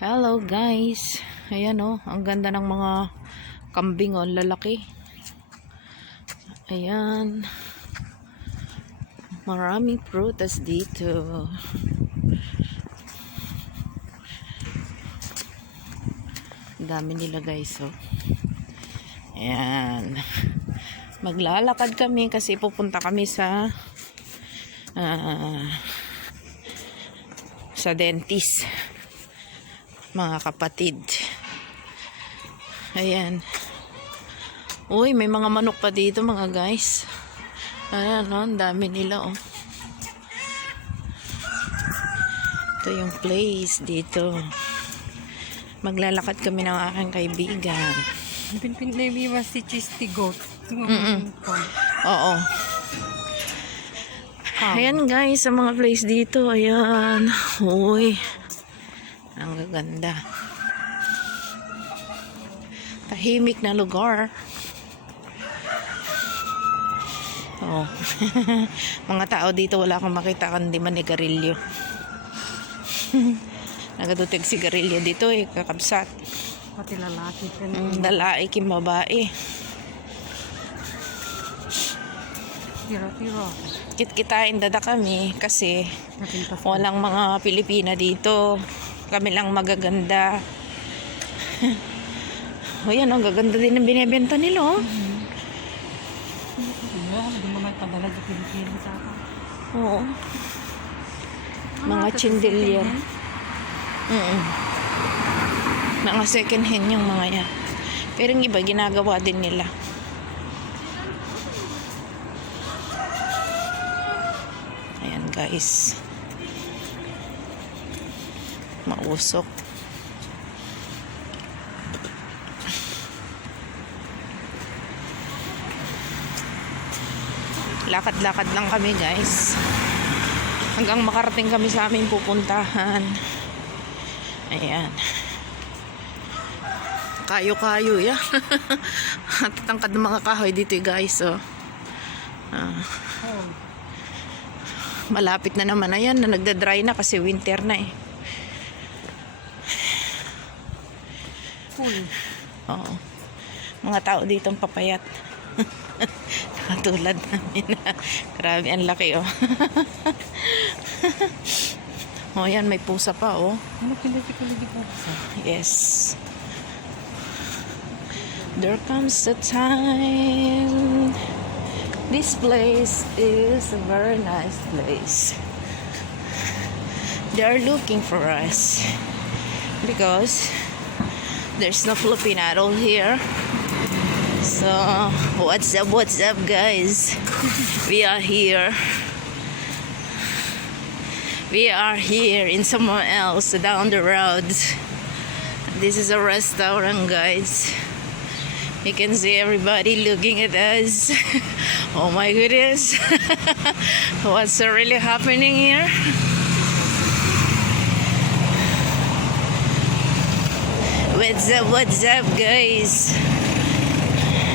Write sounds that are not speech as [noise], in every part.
Hello guys. Ayan oh, ang ganda ng mga kambing oh, lalaki. Ayan. Maraming prutas dito. Dami nila guys oh. Ayan. Maglalakad kami kasi pupunta kami sa ah, sa dentist mga kapatid. Ayan. Uy, may mga manok pa dito mga guys. Ayan, oh, ang dami nila oh. Ito yung place dito. Maglalakad kami ng aking kaibigan. Pinpin na yung si Chisty Goat. Mm-mm. Oo. Ayan guys, sa mga place dito. Ayan. Uy. Ang gaganda. Tahimik na lugar. Oh. [laughs] mga tao dito wala akong makita kundi manigarilyo. [laughs] Nagadutig sigarilyo dito eh, kakabsat. Pati lalaki. Mm, dalaay kim babae. Tira-tira. Kit-kitain dada kami kasi walang mga Pilipina dito. Kami lang magaganda. [laughs] o yan, ang gaganda din ang binibenta nila. Oh. Akin. Oo. Mga chandelier. Mm Mga second hand yung mga yan. Pero yung iba, ginagawa din nila. Ayan guys. Mausok. Lakad-lakad lang kami guys. Hanggang makarating kami sa aming pupuntahan. Ayan. Kayo-kayo ya. [laughs] At tangkad ng mga kahoy dito eh, guys. Oh. Ah, Oh. malapit na naman. Ayan, na nagda-dry na kasi winter na eh. Cool. Oo. Mga tao dito ang papayat. [laughs] Katulad namin. [laughs] Grabe, ang laki oh. [laughs] oh, yan, may pusa pa oh. Ano ko sa? Yes. There comes the time. This place is a very nice place. They are looking for us because there's no Filipino at all here. So, what's up, what's up, guys? We are here. We are here in somewhere else down the road. This is a restaurant, guys. You can see everybody looking at us. [laughs] oh my goodness. [laughs] What's really happening here? What's up, what's up, guys?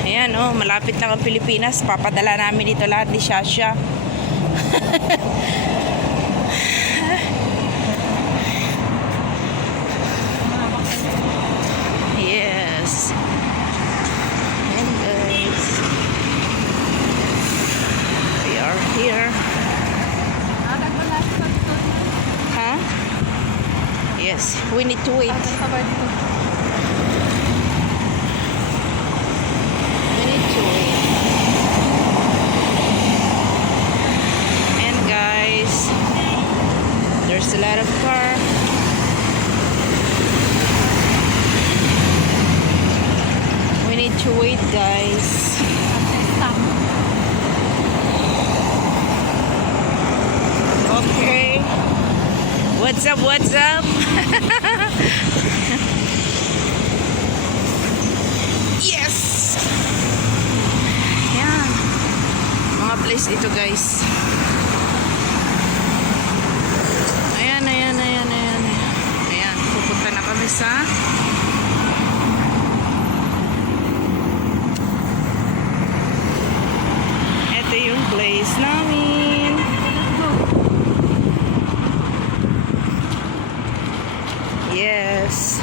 Ayan, oh, malapit lang ang Pilipinas. Papadala namin dito lahat ni Shasha. [laughs] Yes. And guys, we are here. Huh? Yes, we need to wait. Sabay dito. We need to wait. And guys, there's a lot of car. We need to wait, guys. Okay. What's up? What's up? [laughs] yes! Yan. Mga place dito, guys. isa. Ito yung place namin. Yes.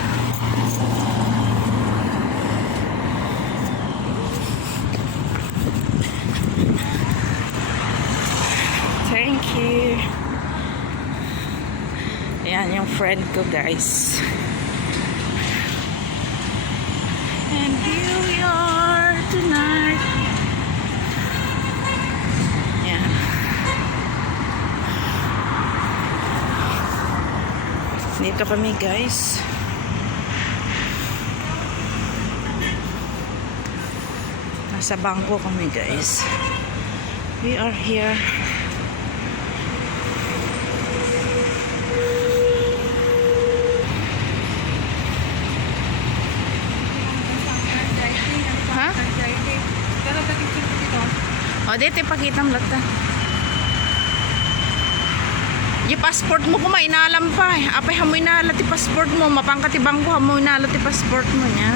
Thank you. Yan yung friend ko guys. Dito kami guys. Nasa bangko kami guys. We are here. Ha? Dito. O, dito ipakita mo lang ta. Yung passport mo ko mainalam pa eh. Apay hamoy na ti passport mo. Mapangkatibang ko hamoy na ti passport mo niya.